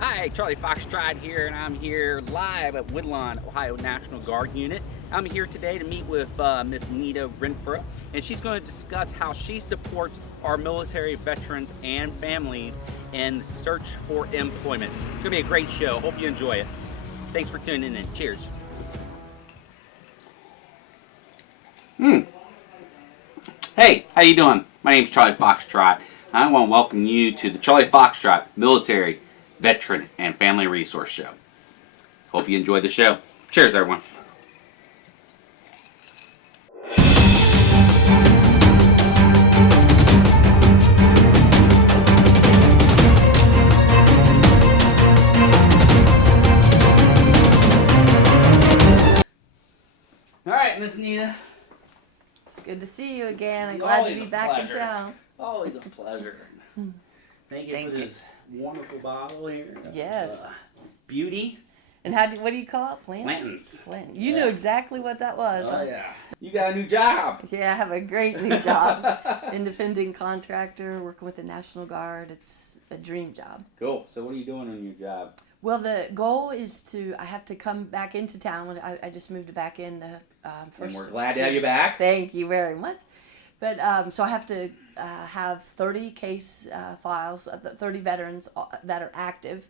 Hi, Charlie Foxtrot here, and I'm here live at Woodlawn, Ohio National Guard Unit. I'm here today to meet with Miss Nita Renfrow, and she's going to discuss how she supports our military veterans and families in the search for employment. It's going to be a great show. Hope you enjoy it. Thanks for tuning in. Cheers. Hey, how you doing? My name's Charlie Foxtrot. I want to welcome you to the Charlie Foxtrot Military, Veteran, and Family Resource Show. Hope you enjoy the show. Cheers, everyone. All right, Miss Nita. It's good to see you again. I'm glad to be back in town. Always a pleasure. Thank you for this wonderful bottle here. Yes. Beauty. And what do you call it? Blanton's. Blanton. You knew exactly what that was. Oh, huh? yeah. You got a new job. Yeah, I have a great new job. Independent contractor, working with the National Guard. It's a dream job. Cool. So what are you doing on your job? Well, the goal is I have to come back into town. I just moved back in first. And we're glad to have you back. Thank you very much. But so I have to have 30 case files, 30 veterans that are active,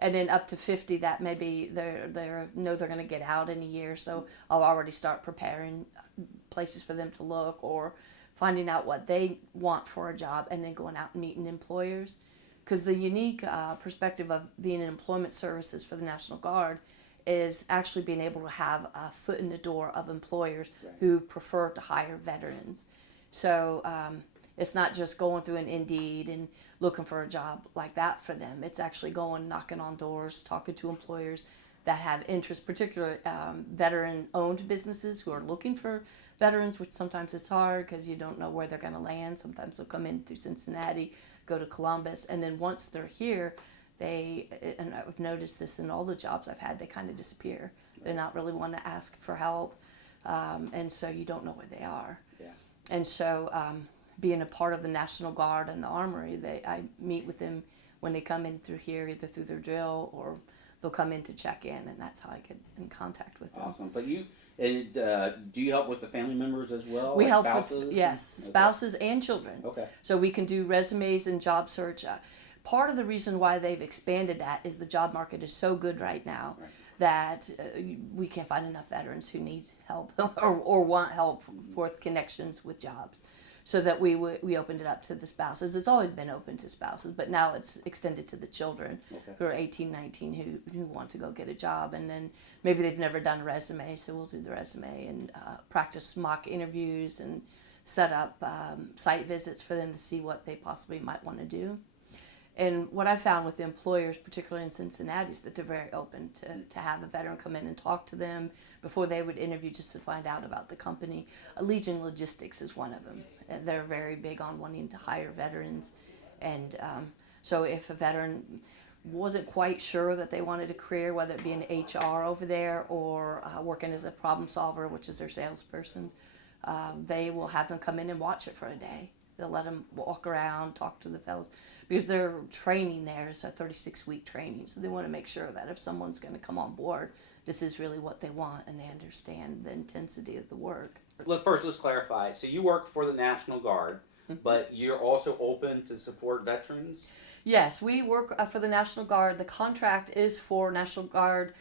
and then up to 50 that maybe they're know they're going to get out in a year. So I'll already start preparing places for them to look or finding out what they want for a job, and then going out and meeting employers. Because the unique perspective of being in employment services for the National Guard is actually being able to have a foot in the door of employers who prefer to hire veterans. So it's not just going through an Indeed and looking for a job like that for them. It's actually going, knocking on doors, talking to employers that have interest, particularly veteran-owned businesses who are looking for veterans, which sometimes it's hard because you don't know where they're going to land. Sometimes they'll come in through Cincinnati, go to Columbus, and then once they're here, and I've noticed this in all the jobs I've had, they kind of disappear. They're not really wanting to ask for help, and so you don't know where they are. Yeah. And so being a part of the National Guard and the Armory, I meet with them when they come in through here, either through their drill or they'll come in to check in, and that's how I get in contact with them. Awesome. But do you help with the family members as well? We like help spouses? with, yes, spouses and children. Okay. So we can do resumes and job search. Part of the reason why they've expanded that is the job market is so good right now that we can't find enough veterans who need help or want help with connections with jobs. So that we opened it up to the spouses. It's always been open to spouses, but now it's extended to the children who are 18, 19 who want to go get a job, and then maybe they've never done a resume, so we'll do the resume and practice mock interviews and set up site visits for them to see what they possibly might want to do. And what I found with the employers, particularly in Cincinnati, is that they're very open to have a veteran come in and talk to them before they would interview, just to find out about the company. Allegiant Logistics is one of them. And they're very big on wanting to hire veterans. And so if a veteran wasn't quite sure that they wanted a career, whether it be in HR over there or working as a problem solver, which is their salespersons, they will have them come in and watch it for a day. They'll let them walk around, talk to the fellows, because their training there is a 36-week training. So they want to make sure that if someone's going to come on board, this is really what they want and they understand the intensity of the work. First, let's clarify. So you work for the National Guard, but you're also open to support veterans? Yes, we work for the National Guard. The contract is for National Guard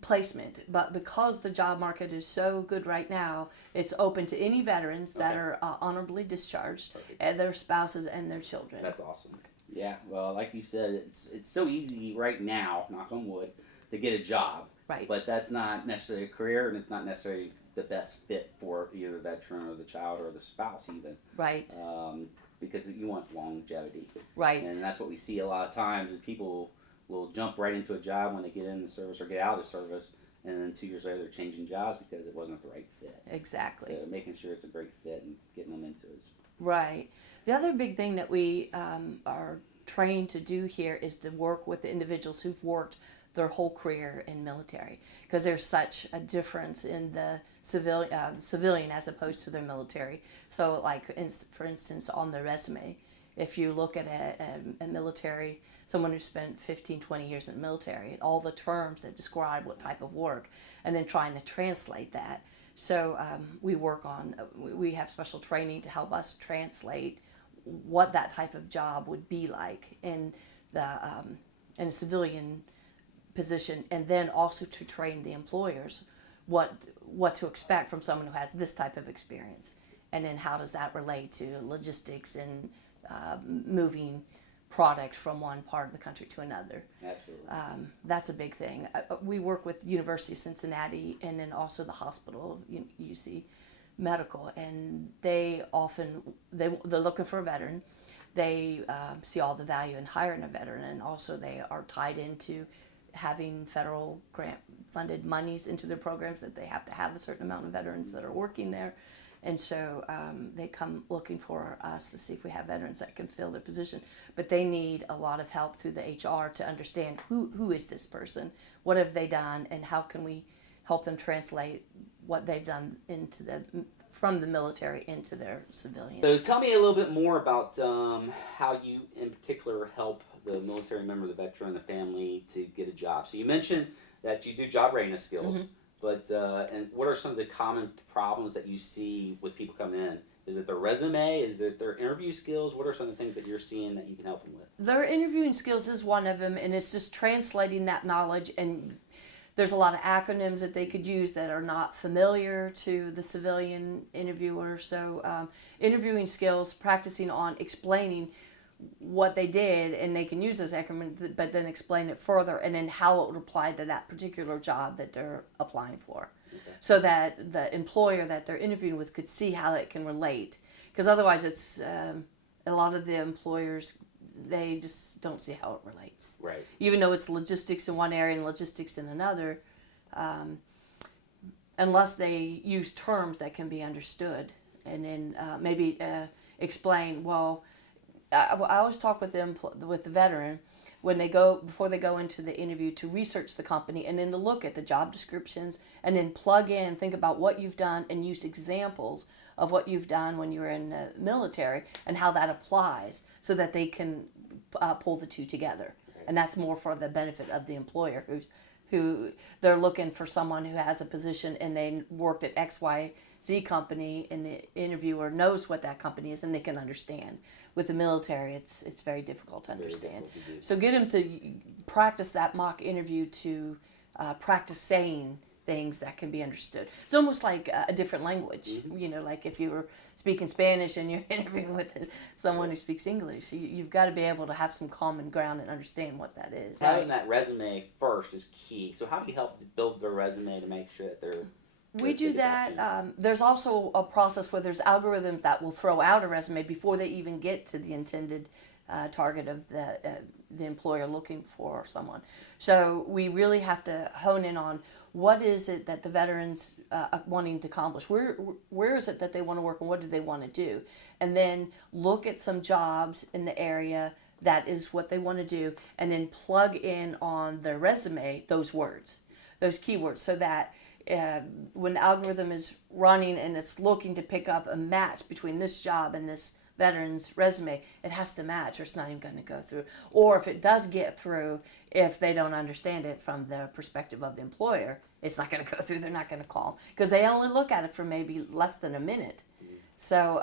placement, but because the job market is so good right now, it's open to any veterans that are honorably discharged, and their spouses and their children. That's awesome. Yeah, well, like you said, it's so easy right now, knock on wood, to get a job. Right. But that's not necessarily a career, and it's not necessarily the best fit for either the veteran or the child or the spouse even. Right. Because you want longevity. Right. And that's what we see a lot of times, is people will jump right into a job when they get in the service or get out of the service, and then 2 years later they're changing jobs because it wasn't the right fit. Exactly. So making sure it's a great fit and getting them into it. Right. The other big thing that we are trained to do here is to work with the individuals who've worked their whole career in military, because there's such a difference in the civilian as opposed to their military. So like, for instance, on the resume, if you look at a military someone who spent 15, 20 years in the military, all the terms that describe what type of work, and then trying to translate that. So we have special training to help us translate what that type of job would be like in a civilian position, and then also to train the employers what to expect from someone who has this type of experience, and then how does that relate to logistics and moving product from one part of the country to another. Absolutely. That's a big thing. We work with University of Cincinnati and then also the hospital, UC Medical, and they're looking for a veteran. They see all the value in hiring a veteran, and also they are tied into having federal grant funded monies into their programs that they have to have a certain amount of veterans that are working there. And so they come looking for us to see if we have veterans that can fill their position. But they need a lot of help through the HR to understand who is this person, what have they done, and how can we help them translate what they've done from the military into their civilian. So tell me a little bit more about how you in particular help the military member, the veteran, the family to get a job. So you mentioned that you do job readiness skills. Mm-hmm. But and what are some of the common problems that you see with people coming in? Is it their resume? Is it their interview skills? What are some of the things that you're seeing that you can help them with? Their interviewing skills is one of them, and it's just translating that knowledge. And there's a lot of acronyms that they could use that are not familiar to the civilian interviewer. So interviewing skills, practicing on explaining what they did, and they can use those acronyms, but then explain it further, and then how it would apply to that particular job that they're applying for. Okay. So that the employer that they're interviewing with could see how it can relate. Because otherwise it's, a lot of the employers, they just don't see how it relates. Right. Even though it's logistics in one area and logistics in another, unless they use terms that can be understood, and then maybe explain, well, I always talk with the veteran before they go into the interview, to research the company and then to look at the job descriptions and then plug in, think about what you've done and use examples of what you've done when you were in the military and how that applies, so that they can pull the two together. And that's more for the benefit of the employer who they're looking for someone who has a position and they worked at XYZ company, and the interviewer knows what that company is and they can understand. With the military, it's very difficult to understand. So get them to practice that mock interview, to practice saying things that can be understood. It's almost like a different language. Mm-hmm. Like if you were speaking Spanish and you're interviewing with someone who speaks English, you've got to be able to have some common ground and understand what that is. Having that resume first is key. So how do you help build their resume to make sure that they're... We do that. There's also a process where there's algorithms that will throw out a resume before they even get to the intended target of the employer looking for someone. So we really have to hone in on what is it that the veterans are wanting to accomplish. Where is it that they want to work, and what do they want to do? And then look at some jobs in the area that is what they want to do, and then plug in on their resume those words, those keywords, so that when the algorithm is running and it's looking to pick up a match between this job and this veteran's resume, it has to match, or it's not even going to go through. Or if it does get through, if they don't understand it from the perspective of the employer, it's not going to go through. They're not going to call, because they only look at it for maybe less than a minute. So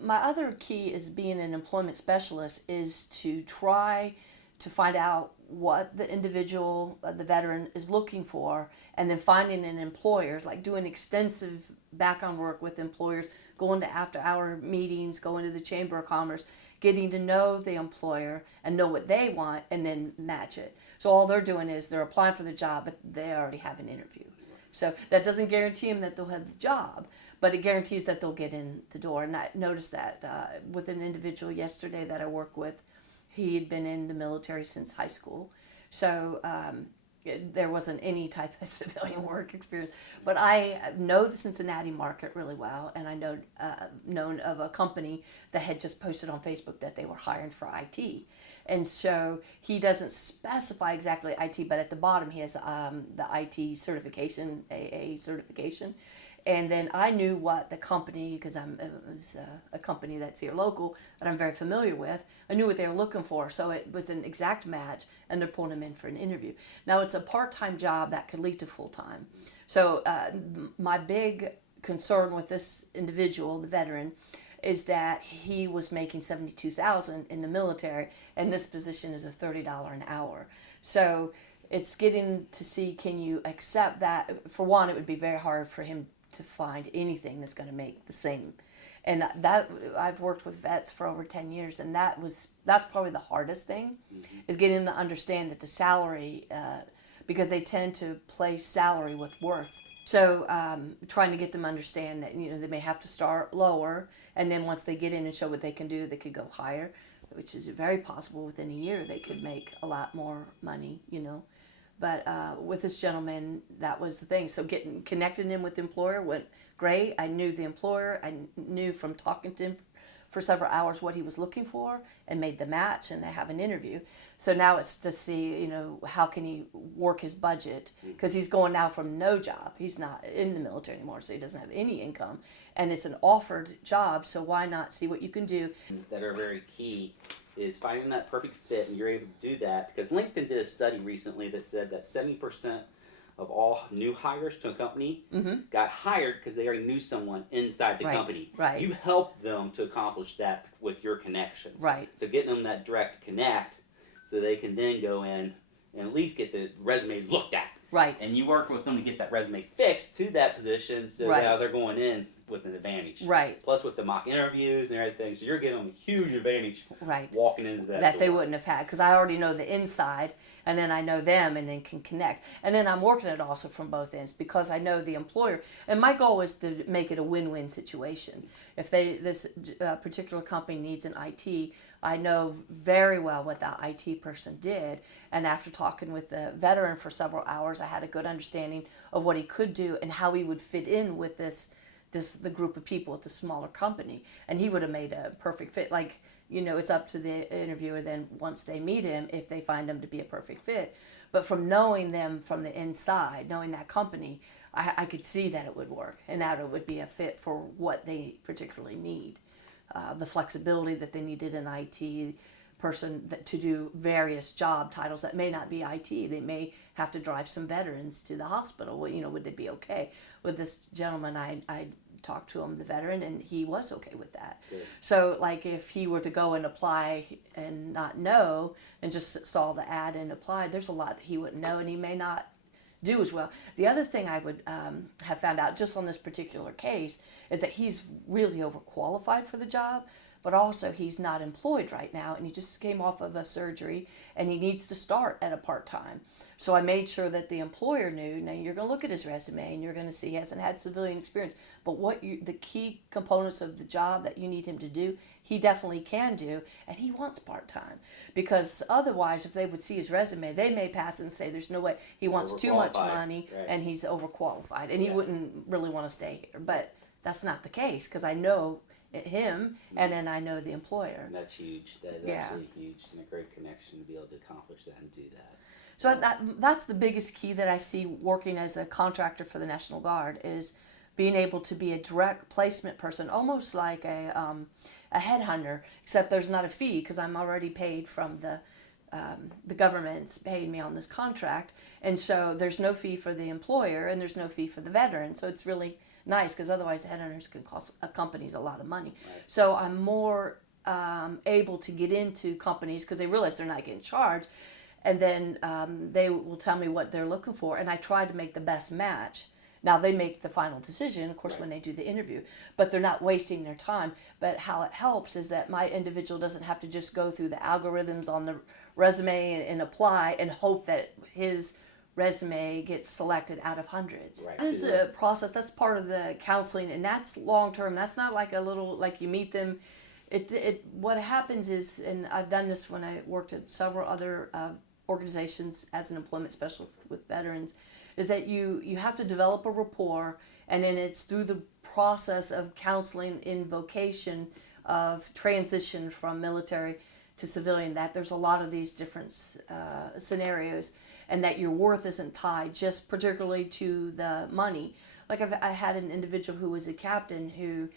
my other key is being an employment specialist is to try to find out what the individual, the veteran, is looking for, and then finding an employer, like doing extensive background work with employers, going to after-hour meetings, going to the Chamber of Commerce, getting to know the employer and know what they want, and then match it. So all they're doing is they're applying for the job, but they already have an interview. So that doesn't guarantee them that they'll have the job, but it guarantees that they'll get in the door. And I noticed that with an individual yesterday that I worked with. He had been in the military since high school, so there wasn't any type of civilian work experience. But I know the Cincinnati market really well, and I known of a company that had just posted on Facebook that they were hiring for IT. And so he doesn't specify exactly IT, but at the bottom he has the IT certification, AA certification. And then I knew what the company, because it's a company that's here local that I'm very familiar with, I knew what they were looking for. So it was an exact match, and they're pulling him in for an interview. Now, it's a part-time job that could lead to full-time. So my big concern with this individual, the veteran, is that he was making $72,000 in the military, and this position is a $30 an hour. So it's getting to see, can you accept that? For one, it would be very hard for him to find anything that's going to make the same. And that, I've worked with vets for over 10 years, and that's probably the hardest thing, is getting them to understand that the salary, because they tend to place salary with worth. So trying to get them to understand that, they may have to start lower, and then once they get in and show what they can do, they could go higher, which is very possible. Within a year they could make a lot more money, But with this gentleman, that was the thing. So connecting him with the employer went great. I knew the employer. I knew from talking to him for several hours what he was looking for, and made the match, and they have an interview. So now it's to see, how can he work his budget, because he's going now from no job. He's not in the military anymore, so he doesn't have any income, and it's an offered job. So why not see what you can do? That are very key is finding that perfect fit, and you're able to do that because LinkedIn did a study recently that said that 70% of all new hires to a company got hired because they already knew someone inside the company. Right. You helped them to accomplish that with your connections. Right. So getting them that direct connect so they can then go in and at least get the resume looked at. Right. And you work with them to get that resume fixed to that position, so now they're going in with an advantage. Right. Plus with the mock interviews and everything, so you're getting them a huge advantage walking into that door. They wouldn't have had, because I already know the inside, and then I know them, and then can connect. And then I'm working it also from both ends, because I know the employer. And my goal is to make it a win-win situation. If this particular company needs an IT, I know very well what that IT person did, and after talking with the veteran for several hours, I had a good understanding of what he could do and how he would fit in with the group of people at the smaller company, and he would have made a perfect fit. Like, it's up to the interviewer then, once they meet him, if they find him to be a perfect fit. But from knowing them from the inside, knowing that company, I could see that it would work, and that it would be a fit for what they particularly need. The flexibility that they needed an IT person to do various job titles that may not be IT. They may have to drive some veterans to the hospital. Well, would they be okay? With this gentleman, I talked to him, the veteran, and he was okay with that. Good. So, like, if he were to go and apply and not know, and just saw the ad and applied, there's a lot that he wouldn't know, and he may not do as well. The other thing I would have found out just on this particular case is that he's really overqualified for the job, but also he's not employed right now, and he just came off of a surgery, and he needs to start at a part-time. So I made sure that the employer knew. Now, you're going to look at his resume, and you're going to see he hasn't had civilian experience, but the key components of the job that you need him to do, he definitely can do, and he wants part-time. Because otherwise, if they would see his resume, they may pass and say there's no way. He wants too much money, and he's overqualified, and he wouldn't really want to stay here. But that's not the case, because I know him, and then I know the employer. And that's huge. That is absolutely huge, and a great connection to be able to accomplish that and do that. So that's the biggest key that I see working as a contractor for the National Guard, is being able to be a direct placement person, almost like a headhunter, except there's not a fee, because I'm already paid from the government's paying me on this contract, and so there's no fee for the employer and there's no fee for the veteran. So it's really nice, because otherwise headhunters can cost companies a lot of money. Right. So I'm more able to get into companies because they realize they're not getting charged, and then they will tell me what they're looking for, and I try to make the best match. Now, they make the final decision, of course, when they do the interview, but they're not wasting their time. But how it helps is that my individual doesn't have to just go through the algorithms on the resume and apply and hope that his resume gets selected out of hundreds. Right. That is a process. That's part of the counseling, and that's long-term. That's not like a little, like you meet them. What happens is, and I've done this when I worked at several other organizations as an employment specialist with veterans, is that you have to develop a rapport, and then it's through the process of counseling in vocation of transition from military to civilian that there's a lot of these different scenarios, and that your worth isn't tied just particularly to the money, like I had an individual who was a captain who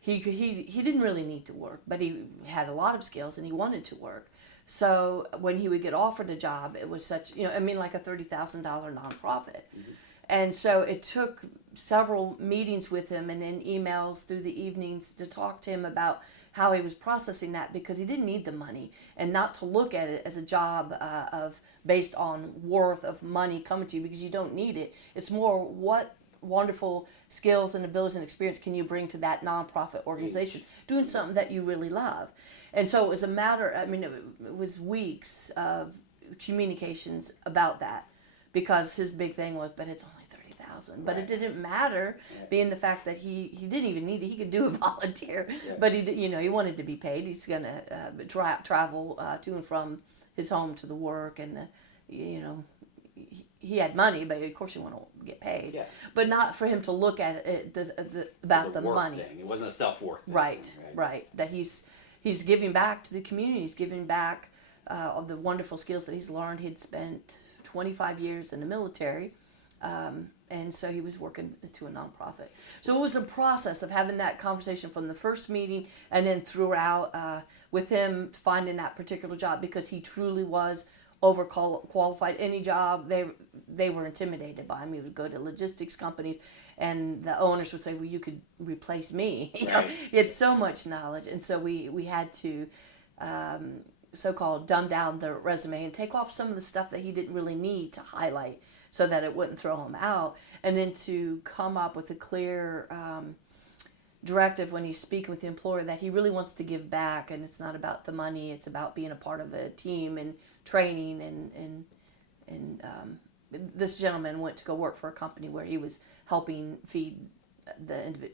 he didn't really need to work, but he had a lot of skills and he wanted to work. So when he would get offered a job, it was such, I mean, like a $30,000 nonprofit. Mm-hmm. And so it took several meetings with him and then emails through the evenings to talk to him about how he was processing that, because he didn't need the money, and not to look at it as a job based on worth of money coming to you, because you don't need it. It's more, what wonderful skills and abilities and experience can you bring to that nonprofit organization doing something that you really love. And so it was a matter, I mean, it was weeks of communications about that, because his big thing was, but it's only $30,000. But it didn't matter, being the fact that he didn't even need it. He could do a volunteer, but he wanted to be paid. He's gonna travel to and from his home to the work, and he had money, but of course you want to get paid. Yeah. But not for him to look at it about the money. Thing. It wasn't a self-worth thing. Right. That he's giving back to the community. He's giving back of the wonderful skills that he's learned. He'd spent 25 years in the military, and so he was working to a nonprofit. So it was a process of having that conversation from the first meeting and then throughout with him finding that particular job, because he truly was overqualified. Any job, they were intimidated by him. He would go to logistics companies, and the owners would say, "Well, you could replace me." He had so much knowledge, and so we had to so-called dumb down the resume and take off some of the stuff that he didn't really need to highlight, so that it wouldn't throw him out, and then to come up with a clear directive when he's speaking with the employer that he really wants to give back, and it's not about the money, it's about being a part of a team and training, and this gentleman went to go work for a company where he was helping feed the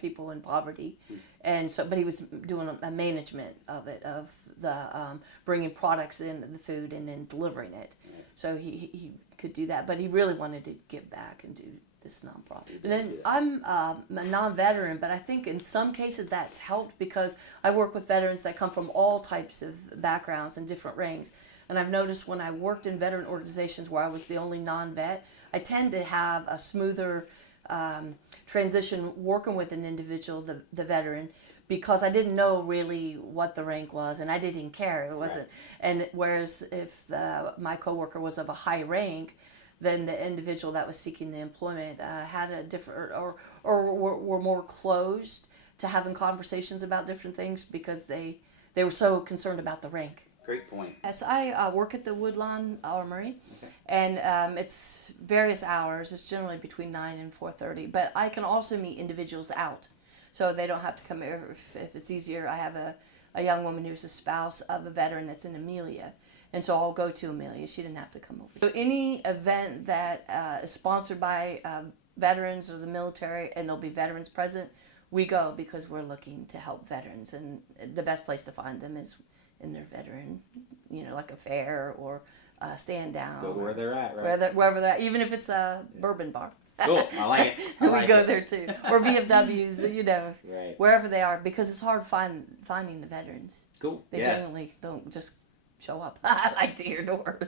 people in poverty, and so, but he was doing a management of it, of the bringing products in the food and then delivering it. So he could do that, but he really wanted to give back and do this nonprofit. And then I'm a non-veteran, but I think in some cases that's helped, because I work with veterans that come from all types of backgrounds and different ranks. And I've noticed when I worked in veteran organizations where I was the only non-vet, I tend to have a smoother transition working with an individual, the veteran, because I didn't know really what the rank was, and I didn't care. It wasn't. And whereas if my coworker was of a high rank, then the individual that was seeking the employment had a different, or were more closed to having conversations about different things, because they were so concerned about the rank. Great point. Yes, I work at the Woodlawn Armory, and it's various hours. It's generally between 9 and 4:30, but I can also meet individuals out, so they don't have to come here if it's easier. I have a young woman who's a spouse of a veteran that's in Amelia, and so I'll go to Amelia. She didn't have to come over. So any event that is sponsored by veterans or the military, and there'll be veterans present, we go, because we're looking to help veterans, and the best place to find them is in their veteran, like a fair or stand down. Go where they're at, right? Wherever they're at, even if it's a bourbon bar. Cool, I like it. We go there too. Or VFWs, right. Wherever they are, because it's hard finding the veterans. Cool. They generally don't just show up like to your door,